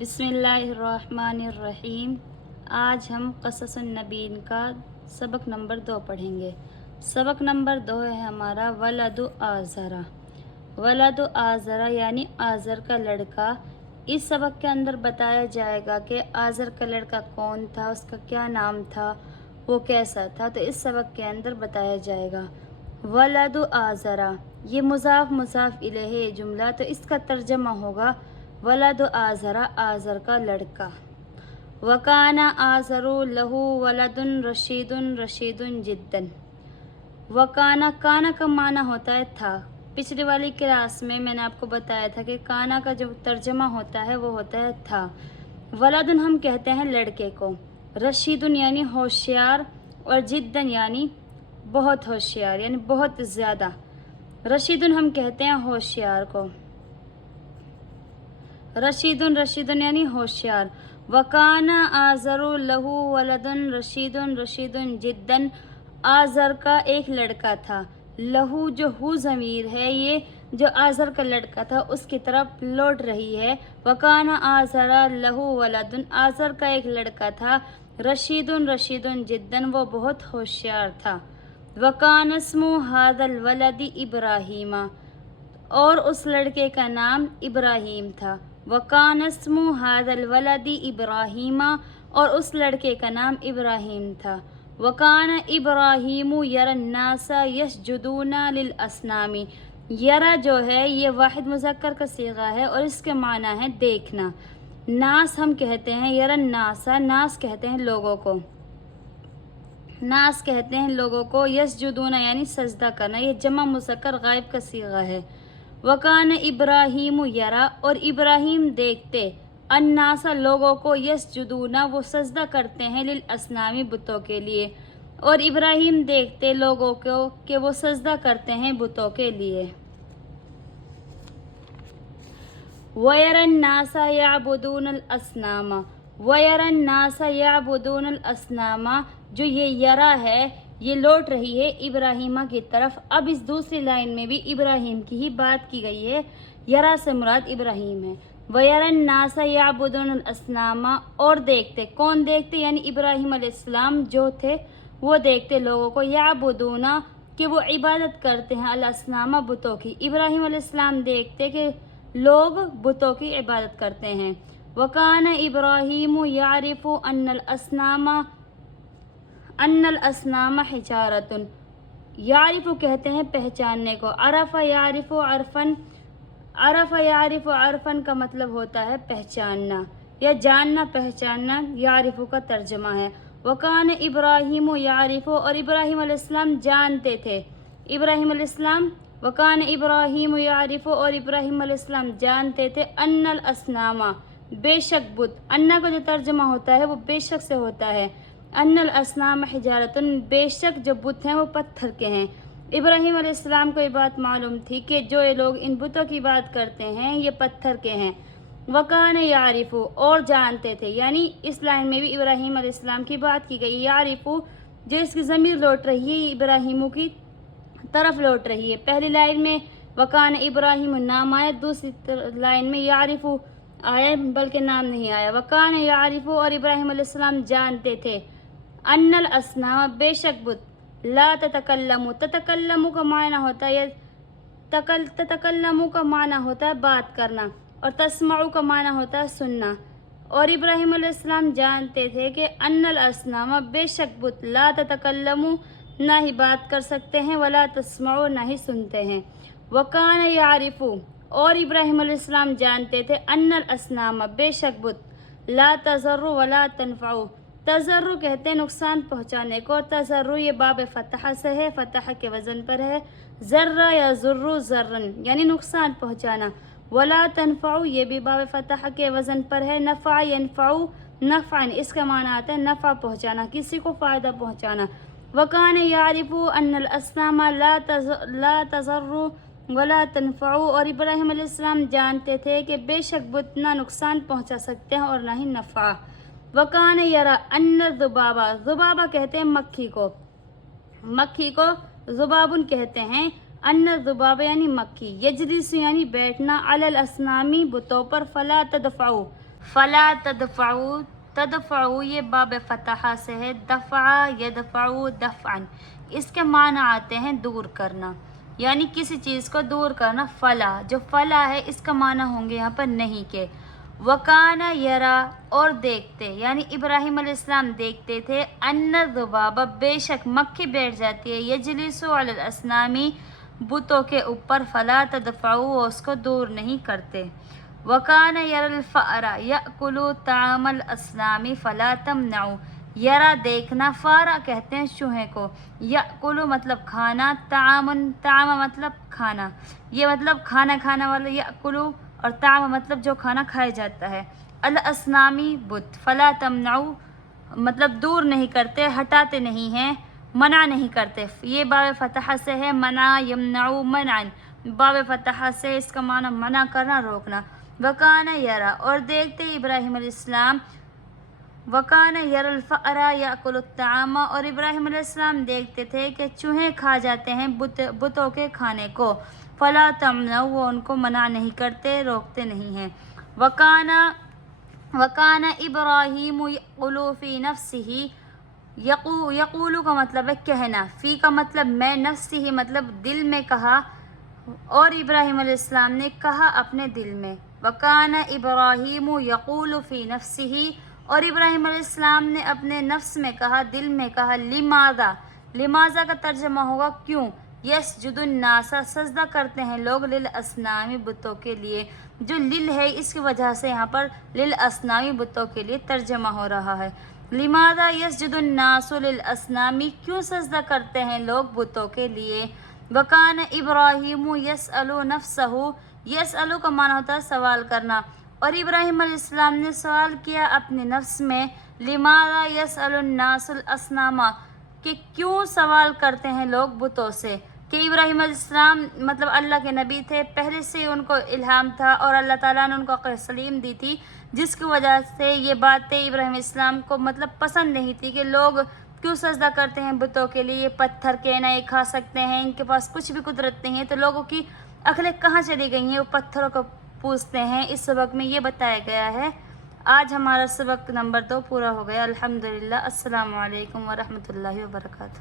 بسم اللہ الرحمن الرحیم۔ آج ہم قصص النبیین کا سبق نمبر 2 پڑھیں گے۔ سبق نمبر 2 ہے ہمارا ولد آزرا۔ ولد آزرا یعنی آزر کا لڑکا۔ اس سبق کے اندر بتایا جائے گا کہ آزر کا لڑکا کون تھا، اس کا کیا نام تھا، وہ کیسا تھا، تو اس سبق کے اندر بتایا جائے گا۔ ولد آزرا یہ مضاف مضاف الیہ جملہ، تو اس کا ترجمہ ہوگا ولد آزرا، آزر کا لڑکا۔ وکان آزر لہو ولد رشید رشید جدا۔ وکانا، کانا کا معنی ہوتا ہے تھا۔ پچھلی والی کلاس میں نے آپ کو بتایا تھا کہ کانا کا جو ترجمہ ہوتا ہے وہ ہوتا ہے تھا۔ ولدن ہم کہتے ہیں لڑکے کو، رشیدن یعنی ہوشیار، اور جدن یعنی بہت ہوشیار یعنی بہت زیادہ۔ رشیدن ہم کہتے ہیں ہوشیار کو، رشیدن رشیدن یعنی ہوشیار۔ وکان آزر لہو ولدن رشیدن رشیدن جدن، آزر کا ایک لڑکا تھا۔ لہو جو ہو ضمیر ہے، یہ جو آزر کا لڑکا تھا اس کی طرف لوٹ رہی ہے۔ وکان آزر لہو ولدن، آزر کا ایک لڑکا تھا، رشیدن رشیدن جدن، وہ بہت ہوشیار تھا۔ وکان اسم ھذا الولد ابراہیم، اور اس لڑکے کا نام ابراہیم تھا۔ وکان اسم ھذا الولد ابراہیم، اور اس لڑکے کا نام ابراہیم تھا۔ وکان ابراہیم یری الناس یسجدون للاصنام، یرا جو ہے یہ واحد مذکر کا صیغہ ہے اور اس کے معنی ہے دیکھنا۔ ناس ہم کہتے ہیں یری الناس، ناس کہتے ہیں لوگوں کو، ناس کہتے ہیں لوگوں کو، یسجدون یعنی سجدہ کرنا، یہ جمع مذکر غائب کا صیغہ ہے۔ وکان ابراہیم یرا، اور ابراہیم دیکھتے، الناس لوگوں کو، یسجدون وہ سجدہ کرتے ہیں، للاصنام بتوں کے لیے، اور ابراہیم دیکھتے لوگوں کو کہ وہ سجدہ کرتے ہیں بتوں کے لیے۔ وَيَرَى النَّاسَ يَعْبُدُونَ الْأَصْنَامَ، وَيَرَى النَّاسَ يَعْبُدُونَ الْأَصْنَامَ، جو یہ یرا ہے یہ لوٹ رہی ہے ابراہیمہ کی طرف۔ اب اس دوسری لائن میں بھی ابراہیم کی ہی بات کی گئی ہے، یرا سے مراد ابراہیم ہے۔ وَيَرَى النَّاسَ يَعْبُدُونَ الْأَصْنَامَ، اور دیکھتے، کون دیکھتے یعنی ابراہیم علیہ السلام جو تھے وہ دیکھتے لوگوں کو، یعبدون کہ وہ عبادت کرتے ہیں، الاسنام بتوں کی۔ ابراہیم علیہ السلام دیکھتے کہ لوگ بتوں کی عبادت کرتے ہیں۔ وَكَانَ إِبْرَاهِيمُ يَعْرِفُ أَنَّ الْأَصْنَامَ حِجَارَةٌ، یعرف کہتے ہیں پہچاننے کو، عرف یعرف عرفن، عرف یعرف عرفن کا مطلب ہوتا ہے پہچاننا یا جاننا پہچاننا، یعرف کا ترجمہ ہے۔ وَكَانَ إِبْرَاهِيمُ يَعْرِفُ، اور ابراہیم علیہ السلام جانتے تھے، ابراہیم علیہ السلام، وَكَانَ إِبْرَاهِيمُ يَعْرِفُ، اور ابراہیم علیہ السلام جانتے تھے، أَنَّ الْأَصْنَامَ بے شک بت، انا کا جو ترجمہ ہوتا ہے وہ بے شک سے ہوتا ہے، ان الاسنام حجارتن بے شک جو بت ہیں وہ پتھر کے ہیں۔ ابراہیم علیہ السلام کو یہ بات معلوم تھی کہ جو یہ لوگ ان بتوں کی بات کرتے ہیں یہ پتھر کے ہیں۔ وکان یعرف، اور جانتے تھے، یعنی اس لائن میں بھی ابراہیم علیہ السلام کی بات کی گئی۔ یعرف جو اس کی ضمیر لوٹ رہی ہے یہ ابراہیموں کی طرف لوٹ رہی ہے۔ پہلی لائن میں وکان ابراہیم نام آیا، دوسری لائن میں یعرف آیا بلکہ نام نہیں آیا۔ وکان یعرف، اور ابراہیم علیہ السلام جانتے تھے، ان الاسنام بے شک بت، لا تتکلم، تتکلم کا معنی ہوتا ہے تتکلم کا معنی ہوتا ہے بات کرنا، اور تسمع کا معنی ہوتا ہے سننا، اور ابراہیم علیہ السلام جانتے تھے کہ ان الاسنام بے شک بت، لا تتکلم نہ ہی بات کر سکتے ہیں، ولا تسمع نہ ہی سنتے ہیں۔ وکان یعرف، اور ابراہیم علیہ السلام جانتے تھے، ان الاسنام بے شک بت، لا تضر ولا تنفع، تضر کہتے ہیں نقصان پہنچانے کو، اور تضر یہ باب فتح سے ہے، فتح کے وزن پر ہے، ذرہ یا ذر ذرن یعنی نقصان پہنچانا، ولا تنفع یہ بھی باب فتح کے وزن پر ہے، نفع ینفع نفعا اس کا معنی آتا ہے نفع پہنچانا، کسی کو فائدہ پہنچانا۔ وکان یعرف ان الاسنام لا تضر ولا تنفع، اور ابراہیم علیہ السلام جانتے تھے کہ بے شک بت نہ نقصان پہنچا سکتے ہیں اور نہ ہی نفع۔ وکان یرا ان الذبابہ، ذبابہ کہتے ہیں مکھی کو، مکھی کو ذبابن کہتے ہیں، ان الذبابہ یعنی مکھی، یجلس یعنی بیٹھنا، علی الاسنام بتوں پر، فلا تدفعوا فلا تدفعو، تدفعو یہ باب فتحہ سے ہے، دفع یدفعو دفعا، اس کے معنی آتے ہیں دور کرنا، یعنی کسی چیز کو دور کرنا۔ فلا، جو فلا ہے اس کا معنی ہوں گے یہاں پر نہیں کے۔ وکانا یرا، اور دیکھتے، یعنی ابراہیم علیہ السلام دیکھتے تھے، ان الذباب، بے شک مکھی بیٹھ جاتی ہے، یجلسو علی الاسنامی، بتوں کے اوپر، فلا تدفعو، وہ اس کو دور نہیں کرتے۔ وکان یر الفأر یأکل طعام الاسنام فلا تمنعو، یرا دیکھنا، فارا کہتے ہیں چوہے کو، یأکل مطلب کھانا، طعام مطلب کھانا، یہ مطلب کھانا کھانا والا، یأکل، اور طعام مطلب جو کھانا کھایا جاتا ہے، الاسنامی بت، فلا تمنعو مطلب دور نہیں کرتے، ہٹاتے نہیں ہیں، منع نہیں کرتے۔ یہ باب فتح سے ہے، منع یمنعو منعا، باب فتح سے اس کا معنی منع کرنا، روکنا۔ وکان یرا، اور دیکھتے ابراہیم علیہ السلام، وکان یر الفأر یأکل الطعام، اور ابراہیم علیہ السلام دیکھتے تھے کہ چوہے کھا جاتے ہیں بتوں کے کھانے کو، فلا تمنعو، وہ ان کو منع نہیں کرتے، روکتے نہیں ہیں۔ وکان ابراہیم یقول فی نفسہ، یقول کا مطلب ہے کہنا، فی کا مطلب میں، نفسہ مطلب دل میں کہا، اور ابراہیم علیہ السلام نے کہا اپنے دل میں۔ وکان ابراہیم یقول فی نفسہ، اور ابراہیم علیہ السلام نے اپنے نفس میں کہا، دل میں کہا، لماذا، لماذا کا ترجمہ ہوگا کیوں، یسجد الناس، سجدہ کرتے ہیں لوگ، للاسنام، بتوں کے لیے، جو لل ہے اس کی وجہ سے یہاں پر للاسنام، بتوں کے لیے ترجمہ ہو رہا ہے۔ لماذا یسجد الناس للاسنام، کیوں سجدہ کرتے ہیں لوگ بتوں کے لیے۔ وکان ابراہیم یسأل نفسہ، یسأل کا معنی ہوتا ہے سوال کرنا، اور ابراہیم علیہ السلام نے سوال کیا اپنے نفس میں، لماذا یسأل الناس الاسنام، کہ کیوں سوال کرتے ہیں لوگ بتوں سے، کہ ابراہیم علیہ السلام مطلب اللہ کے نبی تھے، پہلے سے ان کو الہام تھا، اور اللہ تعالیٰ نے ان کو عقل سلیم دی تھی، جس کی وجہ سے یہ باتیں ابراہیم علیہ السلام کو مطلب پسند نہیں تھی کہ لوگ کیوں سجدہ کرتے ہیں بتوں کے لیے، یہ پتھر کے نہیں کھا سکتے ہیں، ان کے پاس کچھ بھی قدرت نہیں ہے، تو لوگوں کی عقلیں کہاں چلی گئی ہیں، وہ پتھروں کو پوجتے ہیں۔ اس سبق میں یہ بتایا گیا ہے۔ آج ہمارا سبق نمبر 2 پورا ہو گیا، الحمدللہ۔ السلام علیکم ورحمۃ اللہ وبرکاتہ۔